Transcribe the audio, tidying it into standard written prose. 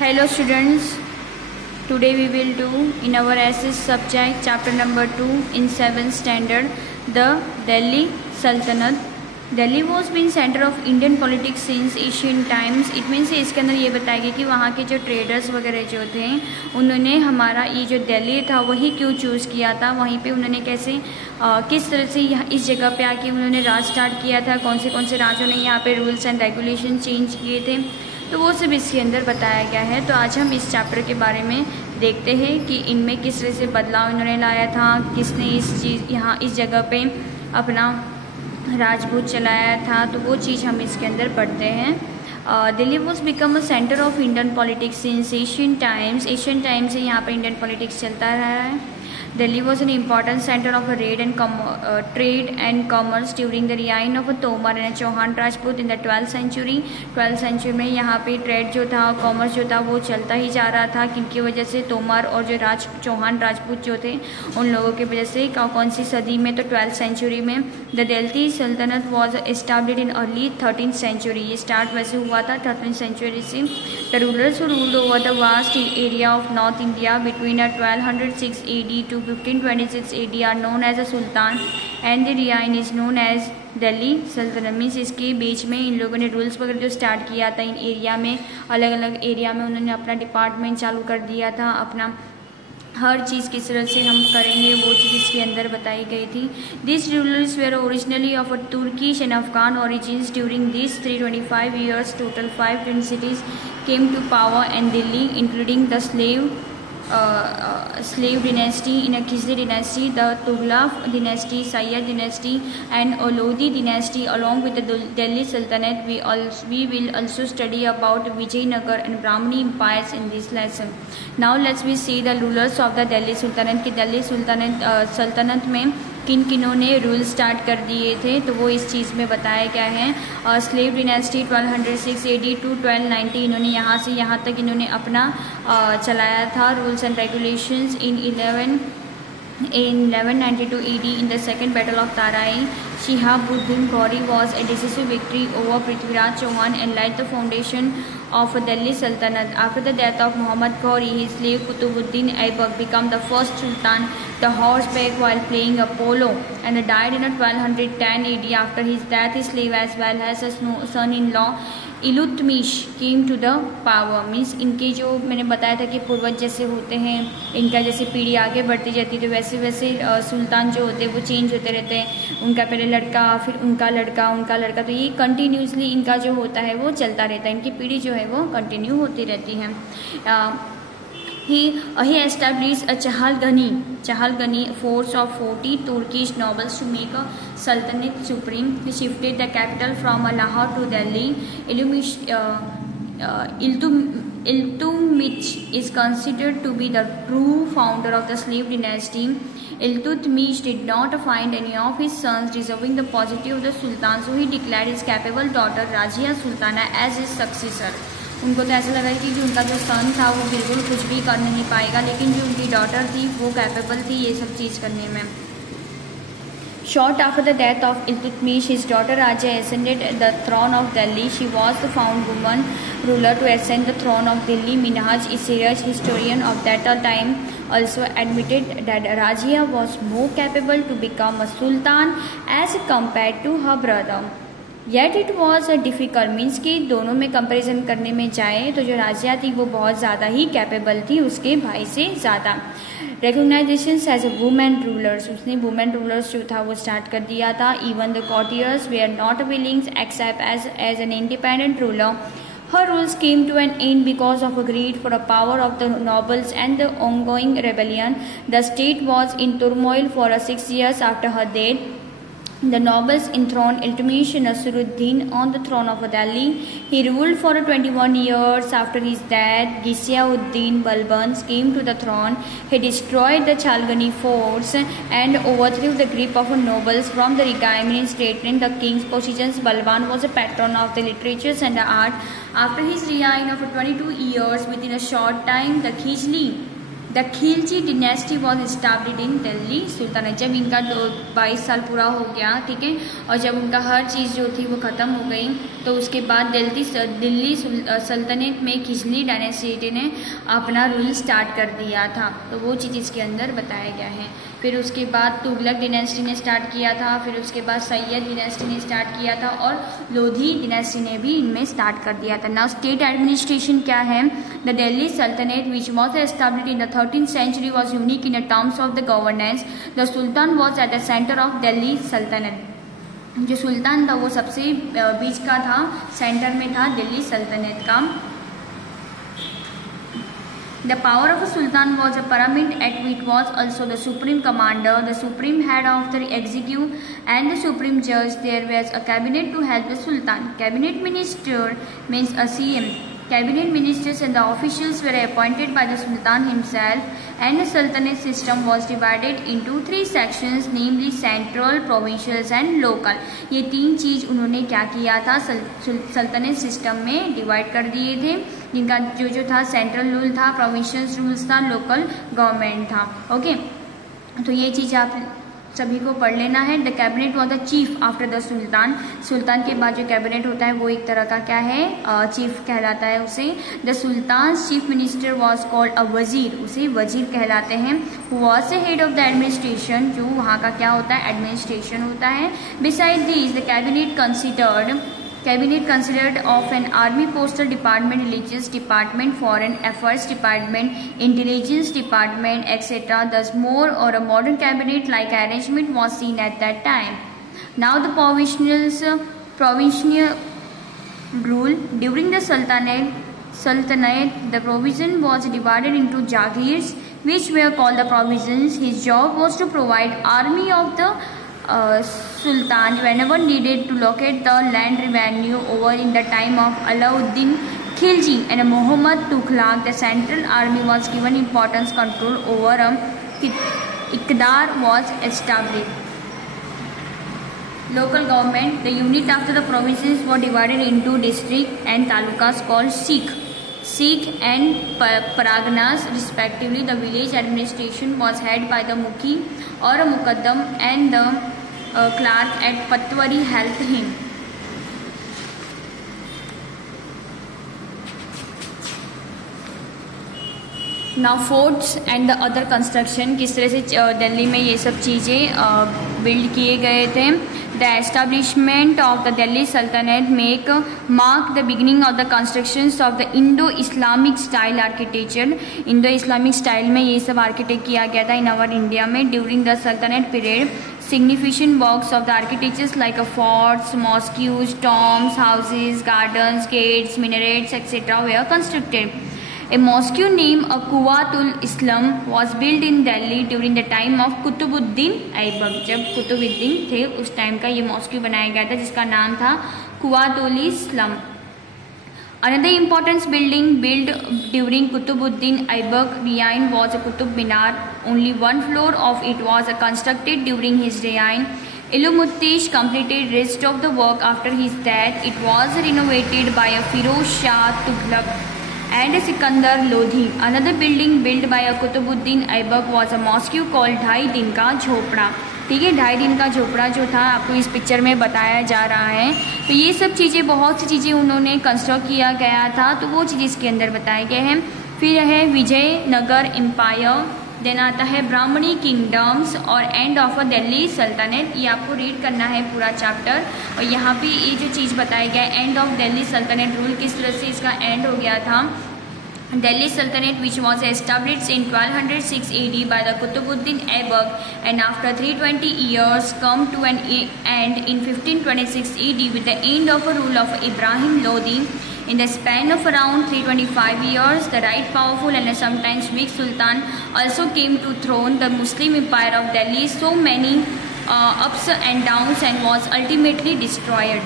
Hello students, today we will do in our SS subject chapter number 2 in 7th standard the Delhi Sultanate. Delhi was been center of Indian politics since ancient times. It means इसके अंदर ये बताएगी कि वहाँ के जो traders वगैरह जो थे उन्होंने हमारा ये जो दिल्ली था वही क्यों चूज़ किया था, वहीं पे उन्होंने कैसे किस तरह से यहाँ इस जगह पे आके उन्होंने राज स्टार्ट किया था, कौन से राजों ने यहाँ पे रूल्स एंड रेगुलेशन चेंज किए थे, तो वो सब इसके अंदर बताया गया है। तो आज हम इस चैप्टर के बारे में देखते हैं कि इनमें किस तरह से बदलाव इन्होंने लाया था, किसने यहाँ इस जगह पे अपना राजपूत चलाया था, तो वो चीज़ हम इसके अंदर पढ़ते हैं। Delhi was become a centre of Indian politics since Asian times से यहाँ पर इंडियन पॉलिटिक्स चलता रहा है। Delhi was an important center of trade and commerce during the reign of Tomar and Chauhan Rajput in the 12th century। 12th century में यहाँ पे trade जो था, कॉमर्स जो था वो चलता ही जा रहा था, किनकी वजह से, तोमर और जो चौहान राजपूत जो थे उन लोगों की वजह से। कौन सी सदी में, तो 12th सेंचुरी में। The Delhi Saltanat was established in early 13th century. ये स्टार्ट वैसे हुआ था 13th सेंचुरी से। The rulers ruled over the vast area of north India between 1206 AD to 1526 AD are known as a sultan and the reign is known as Delhi सल्तनत। Means इसके बीच में इन लोगों ने रूल्स वगैरह जो स्टार्ट किया था, इन एरिया में, अलग अलग एरिया में उन्होंने अपना डिपार्टमेंट चालू कर दिया था, अपना हर चीज़ किस तरह से हम करेंगे वो चीज़ इसके अंदर बताई गई थी। This rulers were originally of a Turkish and Afghan origins। During this 325 years total 5 dynasties came to power in Delhi, including the slave dynasty, in a Khizri dynasty, the Tughlaq dynasty, Sayyid dynasty and Lodi dynasty. Along with the Delhi Sultanate, we will also study about Vijayanagar and Brahmani empires in this lesson. Now let's see the rulers of the Delhi Sultanate कि दिल्ली सल्तनत में किन किनों ने rule start कर दिए थे, तो वो इस चीज़ में बताया गया है। स्लेव डिनेस्टी 1206 AD to 1290, इन्होंने यहाँ से यहाँ तक इन्होंने अपना चलाया था rules and regulations. In 1192 AD, in the second battle of Tarai, Shihabuddin Ghori was a decisive victory over Prithviraj Chauhan and laid the foundation of Delhi Sultanate. After the death of Muhammad Ghori, his slave Qutbuddin Aibak became the first sultan the horseback while playing a polo and died in 1210 AD. After his death, his slave as well as his son-in-law Iltutmish came to the power. Means इनके जो मैंने बताया था कि पूर्वज जैसे होते हैं, इनका जैसे पीढ़ी आगे बढ़ती जाती है तो वैसे वैसे सुल्तान जो होते हैं वो चेंज होते रहते हैं। उनका पहले लड़का, फिर उनका लड़का, तो ये कंटिन्यूसली इनका जो होता है वो चलता रहता है, इनकी पीढ़ी जो है वो कंटिन्यू होती रहती है। He established a Chahalgani force of 40 Turkish nobles to make a sultanate supreme. He shifted the capital from Lahore to Delhi. Iltutmish is considered to be the true founder of the slave dynasty. Iltutmish did not find any of his sons deserving the position of the sultan, so he declared his capable daughter Rajia Sultana as his successor. उनको तो ऐसा लगा कि जो उनका जो सन था वो बिल्कुल कुछ भी कर नहीं पाएगा, लेकिन जो उनकी डॉटर थी वो कैपेबल थी ये सब चीज़ करने में। Short after the death of Iltutmish, his daughter Raja ascended the throne of Delhi. She was the found woman ruler to ascend the throne of Delhi. Minhaj Isiraj, historian of that time, also admitted that Rajia was more capable to become a sultan as compared to her brother. Yet it was a difficult, means कि दोनों में comparison करने में जाए तो जो राजिया थी वो बहुत ज़्यादा ही कैपेबल थी उसके भाई से ज़्यादा। Recognition as a women rulers, उसने वुमेन रूलर्स जो था वो स्टार्ट कर दिया था। Even the courtiers they are not willing accept as an independent ruler. Her rules came to an end because of a greed for the power of the nobles and the ongoing rebellion. The state was in turmoil for 6 years after her death. The nobles enthroned Iltutmish Nasiruddin on the throne of Delhi. He ruled for 21 years. After his death, Ghisyauddin Balbans came to the throne. He destroyed the Chalgani forts and overthrew the grip of nobles from the regime, strengthening the king's positions. Balban was a patron of the literature and the art. After his reign of 22 years, within a short time, the Khizri the Khilji dynasty was established in Delhi sultanate. जब इनका 22 साल पूरा हो गया, ठीक है, और जब उनका हर चीज़ जो थी वो ख़त्म हो गई, तो उसके बाद दिल्ली सल्तनत में खिलजी डायनेस्टी ने अपना रूल स्टार्ट कर दिया था। तो वो चीज़ इसके अंदर बताया गया है। फिर उसके बाद तुगलक डिनेस्टी ने स्टार्ट किया था, फिर उसके बाद सैयद डिनेस्टी ने स्टार्ट किया था, और लोधी डिनेस्टी ने भी इनमें स्टार्ट कर दिया था। नाउ स्टेट एडमिनिस्ट्रेशन क्या है? द दिल्ली सल्तनत which was established in the 13th century was unique in the terms of the governance. The Sultan was at the center of Delhi सल्तनत। जो सुल्तान था वो सबसे बीच का था, सेंटर में था दिल्ली सल्तनत का। The power of a sultan was a pyramid at which was also the supreme commander, the supreme head of the executive and the supreme judge. There was a cabinet to help the sultan. Cabinet minister means a CM. Cabinet ministers and the officials were appointed by the sultan himself, and the sultanate system was divided into 3 sections, namely central, provincial and local. ये 3 चीज़ उन्होंने क्या किया था, सल्तनत system में divide कर दिए थे, जिनका जो था सेंट्रल रूल था, प्रोविंशियल रूल्स था, लोकल गवर्नमेंट था। ओके, तो ये चीज़ आप सभी को पढ़ लेना है। The cabinet was the chief after the sultan. सुल्तान के बाद जो कैबिनेट होता है वो एक तरह का क्या है, चीफ कहलाता है उसे। The sultan chief minister was called a वजीर, उसे वजीर कहलाते हैं। Was the head of the administration, जो वहाँ का क्या होता है, एडमिनिस्ट्रेशन होता है। Beside this the Cabinet consisted of an army postal department, religious department, foreign affairs department, intelligence department, etc. Thus more or a modern cabinet like arrangement was seen at that time. Now the provincial rule during the Sultanate, the provision was divided into jagirs, which were called the provisions. His job was to provide army of the Sultan whenever needed to locate the land revenue over in the time of Alauddin Khilji and Muhammad Tughlaq. The central army was given importance, control over Iqtidar was established. Local government, the unit after the provinces were divided into district and talukas called Sikh and Paraganas respectively. The village administration was headed by the Mukhi or a Muqaddam, and the clerk at Patwari helped him. Now forts and the other construction, किस तरह से दिल्ली में ये सब चीज़ें build किए गए थे। The establishment of the Delhi Sultanate marked the beginning of the constructions of the Indo-Islamic style architecture. Indo-Islamic style में ये सब आर्किटेक्ट किया गया था in our India में during the Sultanate period. Significant works of the architectures like forts, mosques, tombs, houses, gardens, gates, minarets, etc. were constructed. A mosque named Quwwatul Islam was built in Delhi during the time of Qutubuddin Aibak. जब कुतुबुद्दीन थे उस time का ये mask बनाया गया था जिसका नाम था Quwwatul Islam. Another important building built during Qutubuddin Aibak reign was a Qutub Minar. Only one floor of it was constructed during his reign. Iltutmish completed rest of the work after his death. It was renovated by a Firoz Shah Tughlaq and Sikandar Lodhi. Another building built by a Qutubuddin Aibak was a mosque called ढाई दिन का झोपड़ा। ठीक है, ढाई दिन का झोपड़ा जो था आपको इस पिक्चर में बताया जा रहा है। तो ये सब चीज़ें, बहुत सी चीज़ें उन्होंने कंस्ट्रक्ट किया गया था, तो वो चीज़ें इसके अंदर बताए गए हैं। फिर है विजयनगर एम्पायर, देन आता है ब्राह्मणी किंगडम्स और एंड ऑफ अ दिल्ली सल्तनत। ये आपको रीड करना है पूरा चैप्टर। और यहाँ पे ये जो चीज़ बताई गया है, एंड ऑफ दिल्ली सल्तनत रूल, किस तरह से इसका एंड हो गया था। Delhi Sultanate, which was established in 1206 AD by the Qutubuddin Aibak, and after 320 years come to an end in 1526 AD with the end of a rule of Ibrahim Lodi. In the span of around 325 years, the right powerful and sometimes weak Sultan also came to throne the Muslim empire of Delhi. So many ups and downs, and was ultimately destroyed.